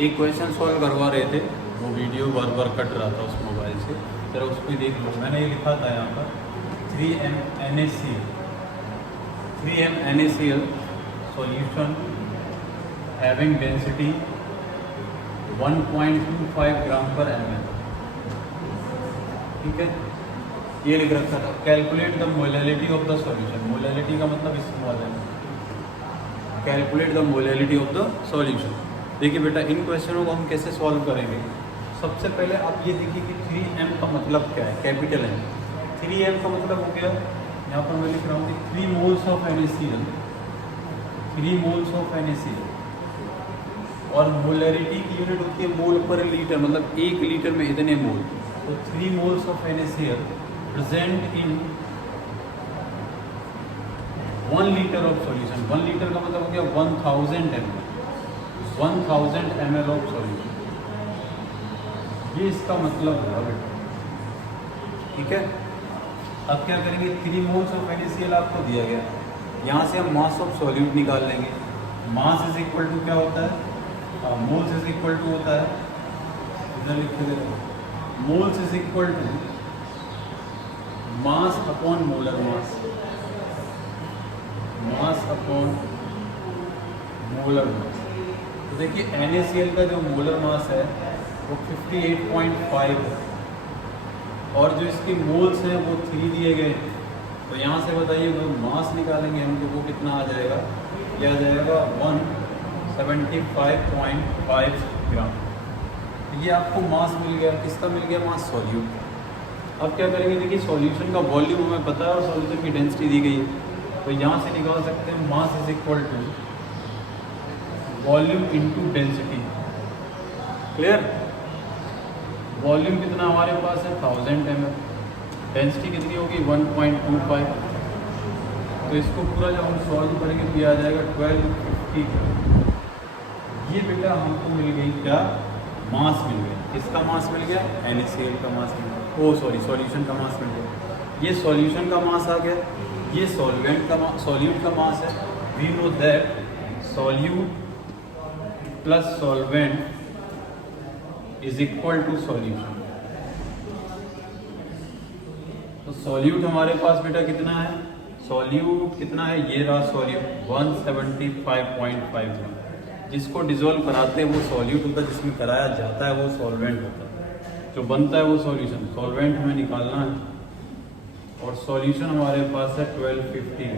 एक question solve करवा रहे थे, वो वीडियो बार बार कट रहा था उस मोबाइल से, जरा उसको देख लो। मैंने ये लिखा था यहाँ पर 3m NaCl solution having density 1.25 ग्राम पर ml। ठीक है, ये लिख रखा था। Calculate the molality of the solution. Molality का मतलब स्मॉल है। Calculate the molality of the solution. देखिए बेटा, इन क्वेश्चनों को हम कैसे सॉल्व करेंगे। सबसे पहले आप ये देखिए कि 3m का मतलब क्या है, कैपिटल M। 3m का मतलब हो गया, यहाँ पर मैं लिख रहा हूँ कि 3 moles of NaCl, 3 moles of NaCl। और मोलैरिटी की यूनिट होती है मोल पर लीटर, मतलब 1 लीटर में इतने मोल। तो 3 moles of NaCl present in 1 litre of solution. 1 litre का मतलब हो गया 1000 ml, 1000 ml ऑफ सॉल्यूशन। ये इसका मतलब हुआ बेटा। ठीक है, अब क्या करेंगे, 3 मोल्स ऑफ NaCl आपको दिया गया, यहाँ से हम मास ऑफ सॉल्यूट निकाल लेंगे। मास इज इक्वल टू क्या होता है, मोल्स इज इक्वल टू होता है, इधर लिख के देखो, moles is equal to mass upon molar mass, mass upon molar mass. तो देखिए NaCl का जो मोलर मास है वो 58.5 है, और जो इसकी मोल्स हैं वो 3 दिए गए। तो यहाँ से बताइए वो मास निकालेंगे हम, तो वो कितना आ जाएगा, ये आ जाएगा 175.5 ग्राम। ये आपको मास मिल गया, किसका मिल गया, मास सॉल्यूट। अब क्या करेंगे, देखिए सॉल्यूशन का वॉल्यूम हमें पता है और सॉल्यूशन की डेंसिटी दी गई है, तो यहाँ से निकाल सकते हैं mass is equal to volume into density. Clear, volume कितना हमारे पास है 1000 ml, डेंसिटी कितनी होगी 1.25। तो इसको पूरा जब हम सॉल्व करेंगे तो ये आ जाएगा 1250। ये बेटा हमको मिल गई क्या, मास मिल गया। किसका मास मिल गया, NaCl का मास मिल गया, सॉल्यूशन का मास मिल गया। ये सॉल्यूशन का मास आ गया, ये सॉल्वेंट का सॉल्यूट का मास है। We know that solute plus solvent is equal to solution. तो सॉल्यूट हमारे पास बेटा कितना है, सॉल्यूट कितना है, ये रहा सॉल्यूट 175.5 ग्राम। जिसको डिजोल्व कराते हैं वो सॉल्यूट होता है, जिसमें कराया जाता है वो सॉल्वेंट होता है। जो बनता है वो सॉल्यूशन, सॉल्वेंट हमें निकालना है। और सॉल्यूशन हमारे पास है 1250,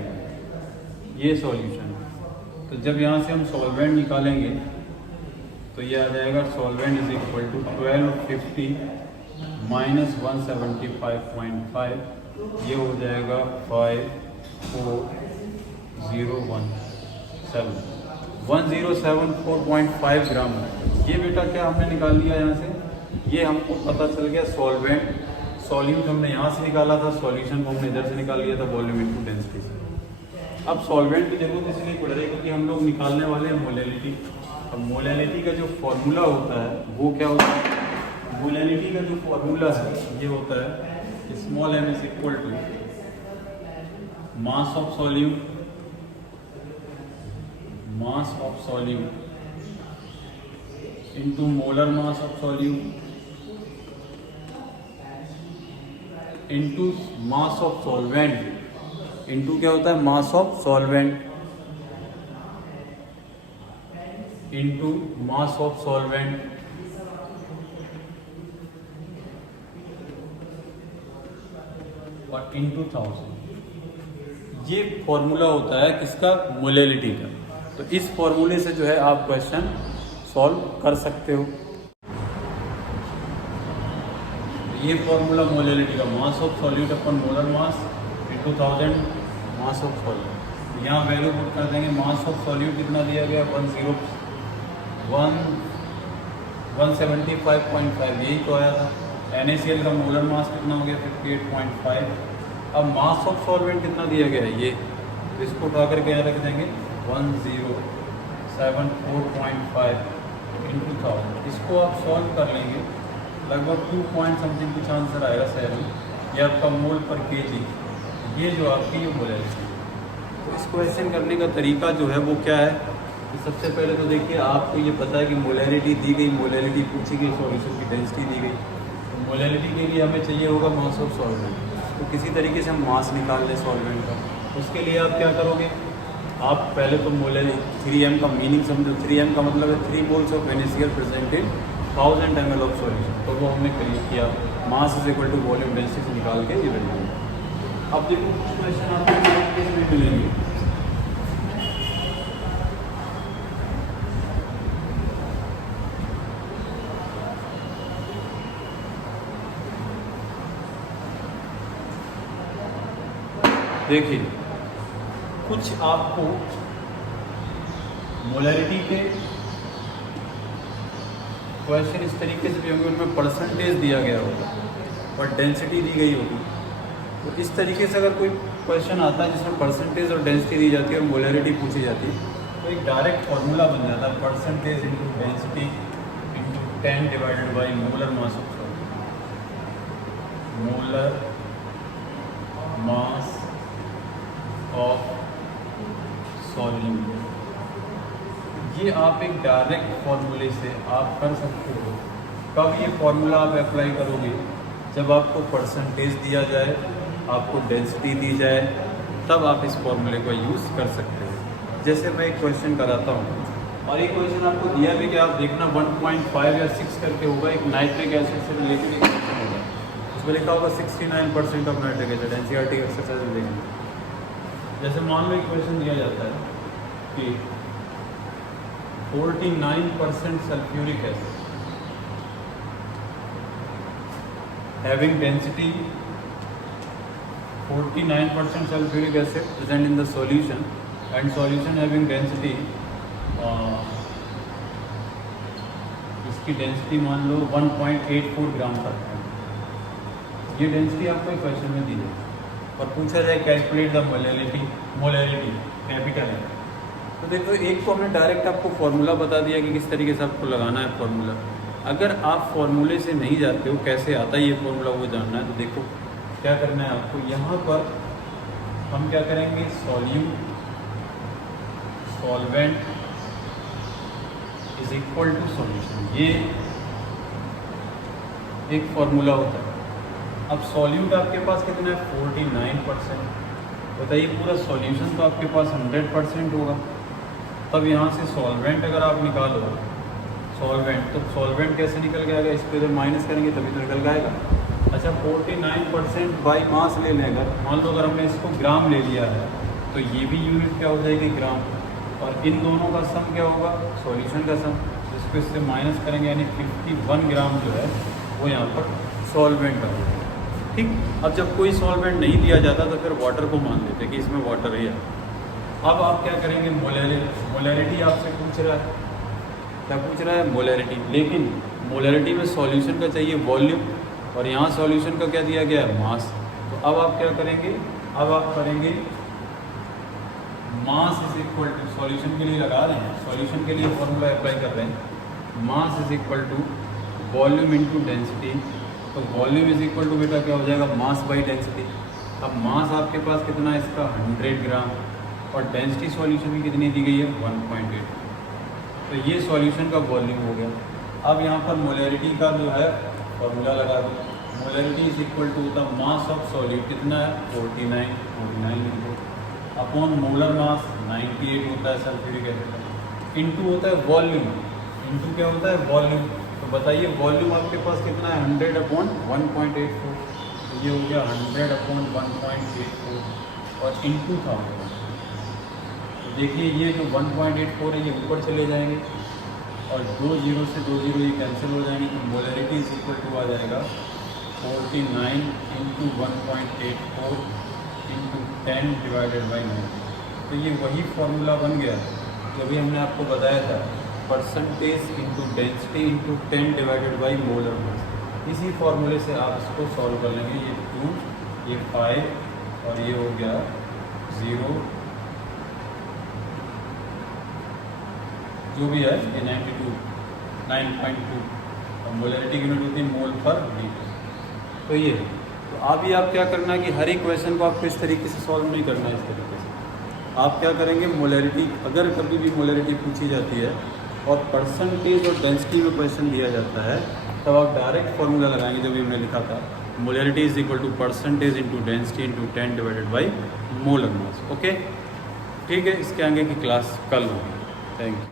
ये सॉल्यूशन। तो जब यहाँ से हम सॉल्वेंट निकालेंगे तो ये आ जाएगा solvent is equal to 1250 minus 175.5, ये हो जाएगा 1074.5 ग्राम। ये बेटा क्या हमने निकाल लिया यहाँ से, ये हमको पता चल गया सॉल्वेंट। सॉल्यूट हमने यहाँ से निकाला था, सॉल्यूशन को हमने इधर से निकाल लिया था वॉल्यूम इनटू डेंसिटी से। अब सॉल्वेंट की जरूरत इसलिए पड़ रही है क्योंकि हम लोग निकालने वाले हैं मोलैलिटी। अब मोलैलिटी का जो फॉर्मूला होता है वो क्या होता है, मोलैलिटी का जो फॉर्मूला है ये होता है small m is equal to mass of solute, mass of solute into molar mass of solute into mass of solvent, into क्या होता है, mass of solvent into mass of solvent और इनटू 1000। ये फॉर्मूला होता है किसका, मोलैलिटी का। तो इस फॉर्मूले से जो है आप क्वेश्चन सॉल्व कर सकते हो। ये फॉर्मूला मोलैलिटी का, मास of solute upon molar mass into 1000 mass of solute. यहाँ वैल्यू पुट कर देंगे, मास ऑफ सॉल्यूट कितना दिया गया 175.5, यही तो आया था। NaCl का मोलर मास कितना हो गया 58.5। अब मास ऑफ सॉल्वेंट कितना दिया गया है, ये तो इसको उठा करके यहाँ रख देंगे 1074.5 इंटू 1000। इसको आप सॉल्व कर लेंगे, लगभग 2 पॉइंट समथिंग कुछ आंसर आएगा 7। ये आपका मोल पर केजी, ये जो आपकी ये मोलैलिटी। तो इस क्वेश्चन करने का तरीका जो है वो क्या है, तो सबसे पहले तो देखिए आपको ये पता है कि मोलैरिटी दी गई, मोलैरिटी पूछी गई, सॉल्यूशन की डेंसिटी दी गई। तो मोलैरिटी के लिए हमें चाहिए होगा मास ऑफ सॉल्वेंट। तो किसी तरीके से हम मास निकाल लें सॉल्वेंट का। उसके लिए आप क्या करोगे, आप पहले तो मोलैरिटी 3m का मीनिंग समझो। 3m का मतलब है 3 moles of NaCl present in 1000 ml of solution. तो वो हमने क्लियर किया, mass is equal to volume density से निकाल के ये बनाएंगे। अब देखो कुछ क्वेश्चन आपको केस में मिलेंगे। देखिए कुछ आपको मोलैरिटी के क्वेश्चन इस तरीके से भी होंगे, उनमें परसेंटेज दिया गया होगा और डेंसिटी दी गई होगी। तो इस तरीके से अगर कोई क्वेश्चन आता है जिसमें परसेंटेज और डेंसिटी दी जाती है और मोलैरिटी पूछी जाती है, तो एक डायरेक्ट फॉर्मूला बन जाता है, percentage into density into 10 divided by molar mass of solution. Molar mass of solution, ये आप एक डायरेक्ट फॉर्मूले से आप कर सकते हो। कब ये फॉर्मूला आप अप्लाई करोगे, जब आपको परसेंटेज दिया जाए, आपको डेंसिटी दी जाए, तब आप इस फॉर्मूले का यूज़ कर सकते हो। जैसे मैं एक क्वेश्चन कराता हूँ और एक क्वेश्चन आपको दिया भी कि आप देखना 1.5 या 6 करके होगा, एक नाइट्रिक एसिड से रिलेटेड एक क्वेश्चन होगा। उसमें लिखा होगा 69% of nitric acid. NCERT exercise में देखेंगे। जैसे मान लो एक क्वेश्चन दिया जाता है कि 49% sulphuric acid having density 49% sulfuric acid present in the solution and solution having density इसकी डेंसिटी मान लो 1.84 ग्राम पर है। ये डेंसिटी आपको क्वेश्चन में दी जाए और पूछा जाए कैलकुलेट द मोलैरिटी कैपिटल है। तो देखो एक तो हमने डायरेक्ट आपको फॉर्मूला बता दिया कि किस तरीके से आपको लगाना है फॉर्मूला। अगर आप फॉर्मूले से नहीं जाते हो, कैसे आता है ये फॉर्मूला वो जानना है, तो देखो क्या करना है आपको। यहाँ पर हम क्या करेंगे, solvent is equal to solution, ये एक फॉर्मूला होता है। अब सॉल्यूट आपके पास कितना है 49%। बताइए पूरा सॉल्यूशन तो आपके पास 100% होगा। तब यहाँ से सॉल्वेंट अगर आप निकालो सॉल्वेंट, तो सॉल्वेंट कैसे निकल के आएगा, इस पर जब माइनस करेंगे तभी तो निकल जाएगा। अच्छा 49% बाई मास ले लें अगर, मान लो अगर हमने इसको ग्राम ले लिया है तो ये भी यूनिट क्या हो जाएगी ग्राम, और इन दोनों का सम क्या होगा सॉल्यूशन का सम, जिसको इससे माइनस करेंगे यानी 51 ग्राम जो है वो यहाँ पर सॉल्वेंट का होगा। ठीक, अब जब कोई सॉल्वेंट नहीं दिया जाता तो फिर वाटर को मान लेते कि इसमें वाटर ही है। अब आप क्या करेंगे, मोलैरिटी आपसे पूछ रहा है, क्या पूछ रहा है मोलैरिटी, लेकिन मोलैरिटी में सॉल्यूशन का चाहिए वॉल्यूम और यहाँ सॉल्यूशन का क्या दिया गया है मास। तो अब आप क्या करेंगे, अब आप करेंगे mass is equal to, solution के लिए लगा रहे हैं, सॉल्यूशन के लिए फॉर्मूला अप्लाई कर रहे हैं, mass is equal to volume into density. तो वॉल्यूम इज इक्वल टू बेटा क्या हो जाएगा मास बाई डेंसिटी। अब मास आपके पास कितना है इसका 100 ग्राम और डेंसिटी सॉल्यूशन की कितनी दी गई है 1.8। तो ये सॉल्यूशन का वॉल्यूम हो गया। अब यहाँ पर मोलैरिटी का जो है फॉर्मूला लगा दो, molarity is equal to the mass of solute कितना है 49 अपॉन मोलर मास 98 होता है सल्फ्यूरिक एसिड, इनटू होता है वॉल्यूम, इनटू क्या होता है वॉल्यूम। तो बताइए वॉल्यूम आपके पास कितना है 100 अपॉन 1.84, तो ये हो गया 100 अपॉन 1.84 और इनटू था। तो देखिए ये जो 1.84 है ये ऊपर चले जाएंगे और 2 जीरो से 2 जीरो ये कैंसिल हो जाएंगे, तो मोलैरिटी इज इक्वल टू आ जाएगा 49 इंटू 1.84 इंटू 10 डिवाइडेड बाई 9। तो ये वही फॉर्मूला बन गया जो भी हमने आपको बताया था, percentage into density into 10 divided by molar मास। इसी फॉर्मूले से आप इसको सॉल्व कर लेंगे। ये 2, ये 5 और ये हो गया 0, जो भी है ये 9.2 और मोलैरिटी की यूनिट होती है मोल पर लीटर। तो ये तो अभी आप क्या करना है कि हर एक क्वेश्चन को आपको इस तरीके से सॉल्व नहीं करना है, इस तरीके से आप क्या करेंगे, मोलैरिटी, अगर कभी भी मोलैरिटी पूछी जाती है और परसेंटेज और डेंसिटी में क्वेश्चन दिया जाता है, तब आप डायरेक्ट फॉर्मूला लगाएंगे जो भी हमने लिखा था, molarity is equal to percentage into density into 10 divided by molar mass. Okay, ठीक है, इसके आगे की क्लास कल होगी। Thank you.